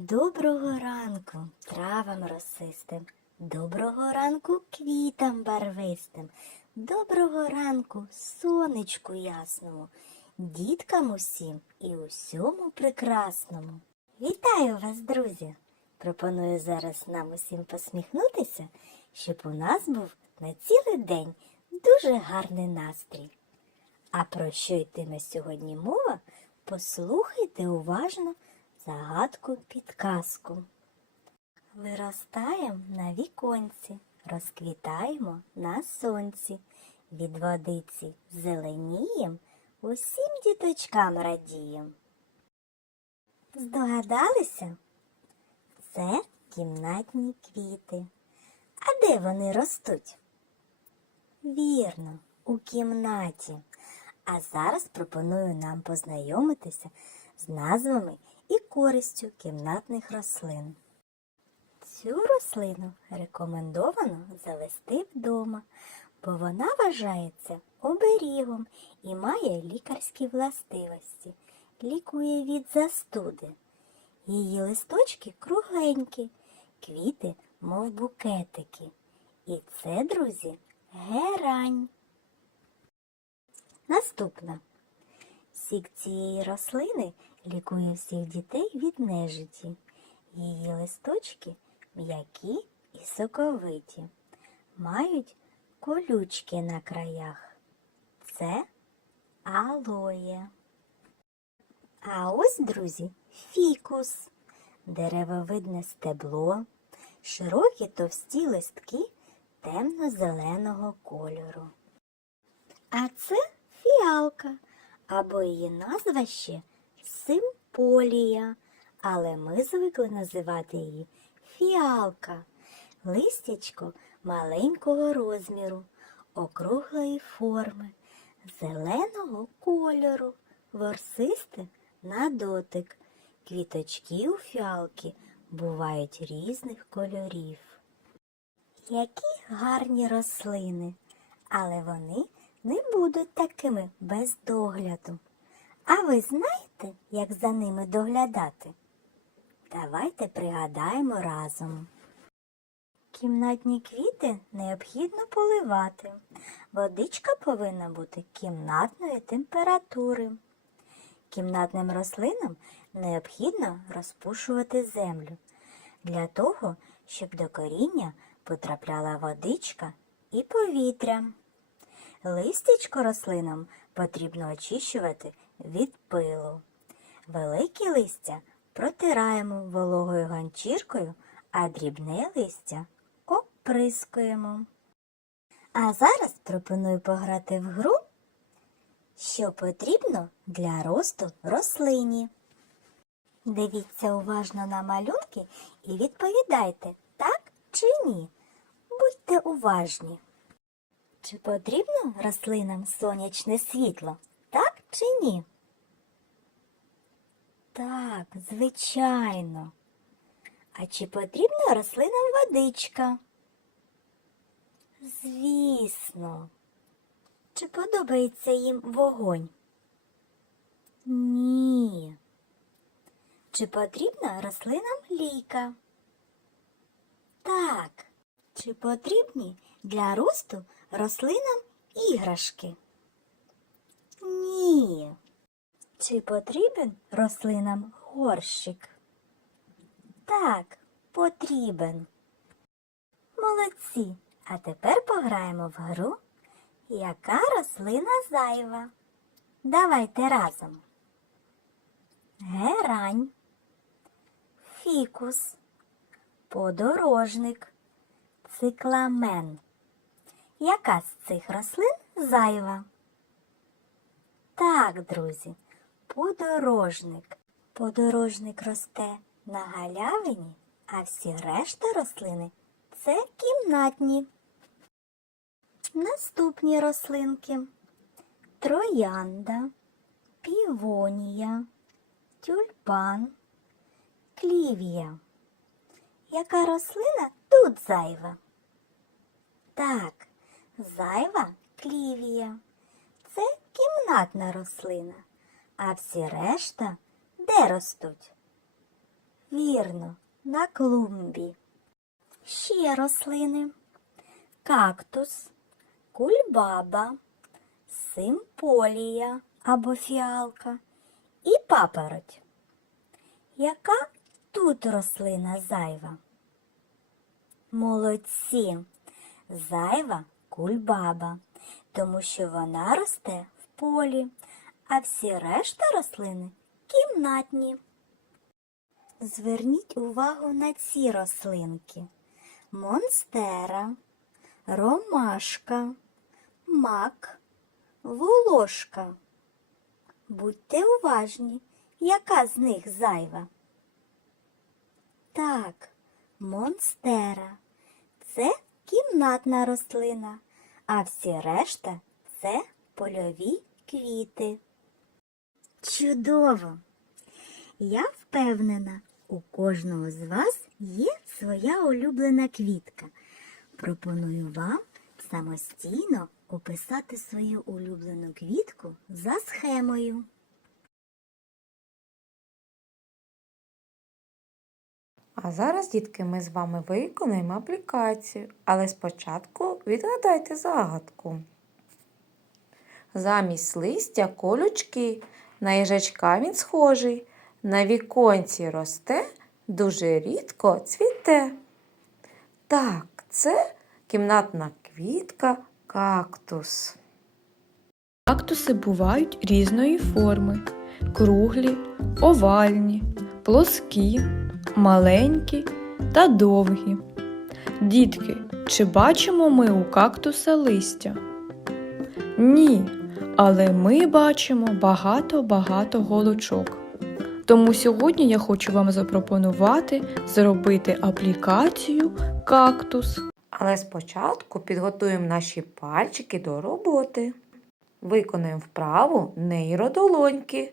Доброго ранку травам росистим, доброго ранку квітам барвистим, доброго ранку сонечку ясному, діткам усім і усьому прекрасному. Вітаю вас, друзі! Пропоную зараз нам усім посміхнутися, щоб у нас був на цілий день дуже гарний настрій. А про що йтиме сьогодні мова, послухайте уважно загадку підказку. Виростаєм на віконці, розквітаємо на сонці, від водиці зеленієм, усім діточкам радієм. Здогадалися? Це кімнатні квіти. А де вони ростуть? Вірно, у кімнаті. А зараз пропоную нам познайомитися з назвами і користю кімнатних рослин. Цю рослину рекомендовано завести вдома, бо вона вважається оберігом і має лікарські властивості, лікує від застуди. Її листочки кругленькі, квіти, мов букетики. І це, друзі, герань. Наступна. Сік цієї рослини лікує всіх дітей від нежиті. Її листочки м'які і соковиті, мають колючки на краях. Це алоє. А ось, друзі, фікус, деревовидне стебло, широкі товсті листки темно-зеленого кольору. А це фіалка, або її назва ще симполія, але ми звикли називати її фіалка. Листячко маленького розміру, округлої форми, зеленого кольору, ворсисте на дотик. Квіточки у фіалки бувають різних кольорів. Які гарні рослини, але вони не будуть такими без догляду. А ви знаєте, як за ними доглядати? Давайте пригадаємо разом. Кімнатні квіти необхідно поливати. Водичка повинна бути кімнатної температури. Кімнатним рослинам необхідно розпушувати землю для того, щоб до коріння потрапляла водичка і повітря. Листячко рослинам потрібно очищувати від пилу. Великі листя протираємо вологою ганчіркою, а дрібне листя оприскуємо. А зараз пропоную пограти в гру, що потрібно для росту рослині. Дивіться уважно на малюнки і відповідайте, так чи ні. Будьте уважні. Чи потрібно рослинам сонячне світло? Так чи ні? Так, звичайно. А чи потрібна рослинам водичка? Звісно. Чи подобається їм вогонь? Ні. Чи потрібна рослинам ліка? Так. Чи потрібні для росту рослинам іграшки? Ні. Чи потрібен рослинам горщик? Так, потрібен. Молодці. А тепер пограємо в гру, яка рослина зайва. Давайте разом. Герань, фікус, подорожник, цикламен. Яка з цих рослин зайва? Так, друзі, подорожник. Подорожник росте на галявині, а всі решта рослини це кімнатні. Наступні рослинки троянда, півонія, тюльпан, клівія. Яка рослина тут зайва? Так, зайва клівія. Це кімнатна рослина, а всі решта де ростуть? Вірно, на клумбі. Ще рослини. Кактус, кульбаба, симполія або фіалка і папороть. Яка тут рослина зайва? Молодці! Зайва кульбаба, тому що вона росте в полі, а всі решта рослини кімнатні. Зверніть увагу на ці рослинки. Монстера, ромашка, мак, волошка. Будьте уважні, яка з них зайва? Так, монстера. Це кімнатна рослина, а всі решта це польові квіти. Чудово! Я впевнена, у кожного з вас є своя улюблена квітка. Пропоную вам самостійно описати свою улюблену квітку за схемою. А зараз, дітки, ми з вами виконаємо аплікацію, але спочатку відгадайте загадку. Замість листя колючки, на їжачка він схожий, на віконці росте, дуже рідко цвіте. Так, це кімнатна квітка кактус. Кактуси бувають різної форми: круглі, овальні, плоскі, маленькі та довгі. Дітки, чи бачимо ми у кактуса листя? Ні, але ми бачимо багато-багато голочок. Тому сьогодні я хочу вам запропонувати зробити аплікацію кактус. Але спочатку підготуємо наші пальчики до роботи. Виконаємо вправу нейродолоньки.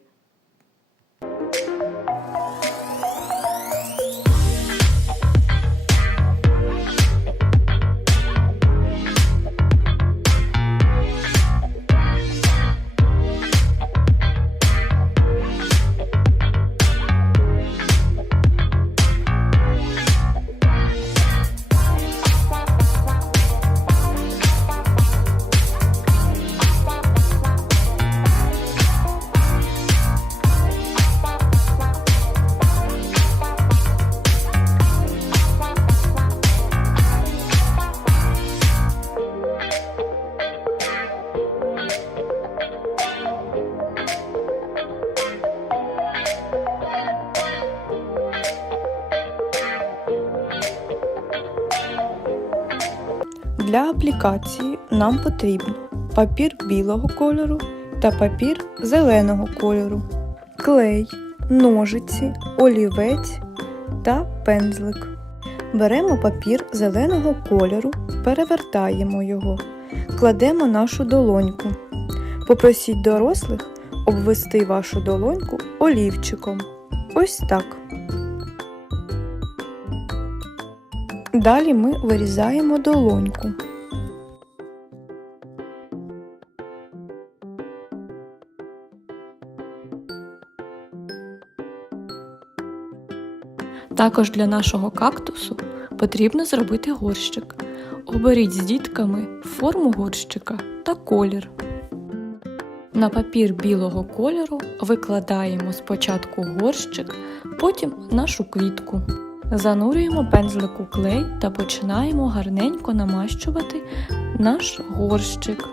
Для нам потрібно папір білого кольору та папір зеленого кольору, клей, ножиці, олівець та пензлик. Беремо папір зеленого кольору, перевертаємо його, кладемо нашу долоньку. Попросіть дорослих обвести вашу долоньку олівчиком. Ось так. Далі ми вирізаємо долоньку. Також для нашого кактусу потрібно зробити горщик. Оберіть з дітками форму горщика та колір. На папір білого кольору викладаємо спочатку горщик, потім нашу квітку. Занурюємо пензлик у клей та починаємо гарненько намащувати наш горщик.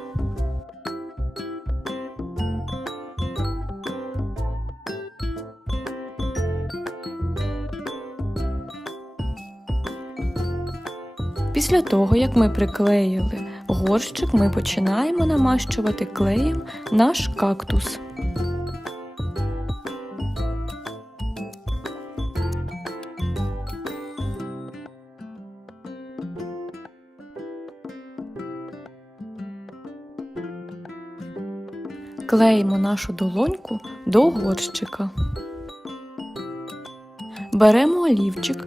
Після того, як ми приклеїли горщик, ми починаємо намащувати клеєм наш кактус. Клеїмо нашу долоньку до горщика. Беремо олівчик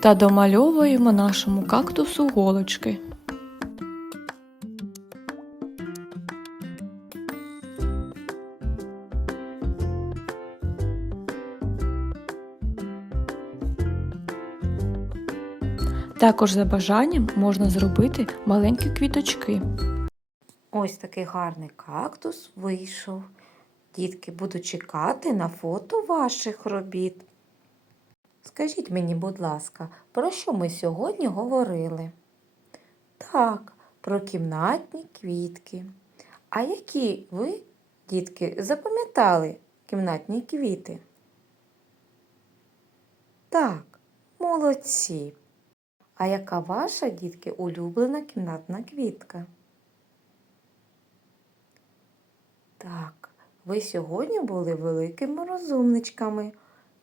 та домальовуємо нашому кактусу голочки. Також за бажанням можна зробити маленькі квіточки. Ось такий гарний кактус вийшов. Дітки, буду чекати на фото ваших робіт. Скажіть мені, будь ласка, про що ми сьогодні говорили? Так, про кімнатні квітки. А які ви, дітки, запам'ятали кімнатні квіти? Так, молодці. А яка ваша, дітки, улюблена кімнатна квітка? Так, ви сьогодні були великими розумничками.